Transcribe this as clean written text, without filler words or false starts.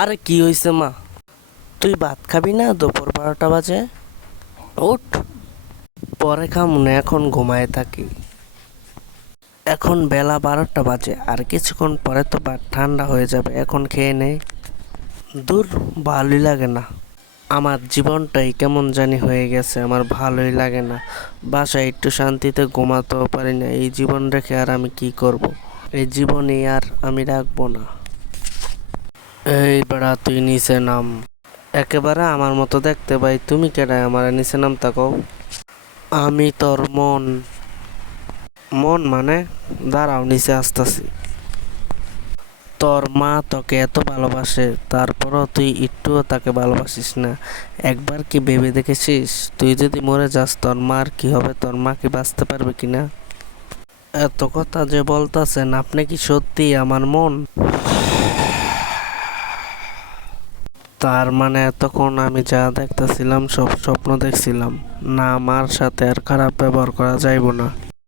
আরে কি হয়েছে মা? তুই ভাত খাবি না? দুপুর 12টা বাজে। উঠ, পরে খামু না, এখন ঘুমায় থাকি। এখন বেলা 12টা বাজে, আর কিছুক্ষণ পরে তো ভাত ঠান্ডা হয়ে যাবে, এখন খেয়ে নে। দূর, ভালোই লাগে না। আমার জীবনটাই কেমন জানি হয়ে গেছে, আমার ভালোই লাগে না। বাসায় একটু শান্তিতে ঘুমাতেও পারি না, এই জীবন রেখে আর আমি কি করব? এই জীবনই আর আমি রাখবো না। এই বেড়া, তুই নিচে নাম। একেবারে আমার মতো দেখতে ভাই, তুমি কেডায় আমার নিচে নাম তাকো? আমি তোর মন। মন মানে? দাঁড়াও, নিচে আসতেছি। তোর মা তোকে এত ভালোবাসে, তারপরও তুই একটুও তাকে ভালোবাসিস না। একবার কি ভেবে দেখেছিস, তুই যদি মরে যাস তোর মার কি হবে? তোর মা কি বাঁচতে পারবে কিনা? এত কথা যে বলতাছেন, আপনি কি সত্যি আমার মন? তার মানে এতক্ষণ আমি যা দেখতেছিলাম সব স্বপ্ন দেখছিলাম? না, আমার সাথে আর খারাপ ব্যবহার করা যাইব না।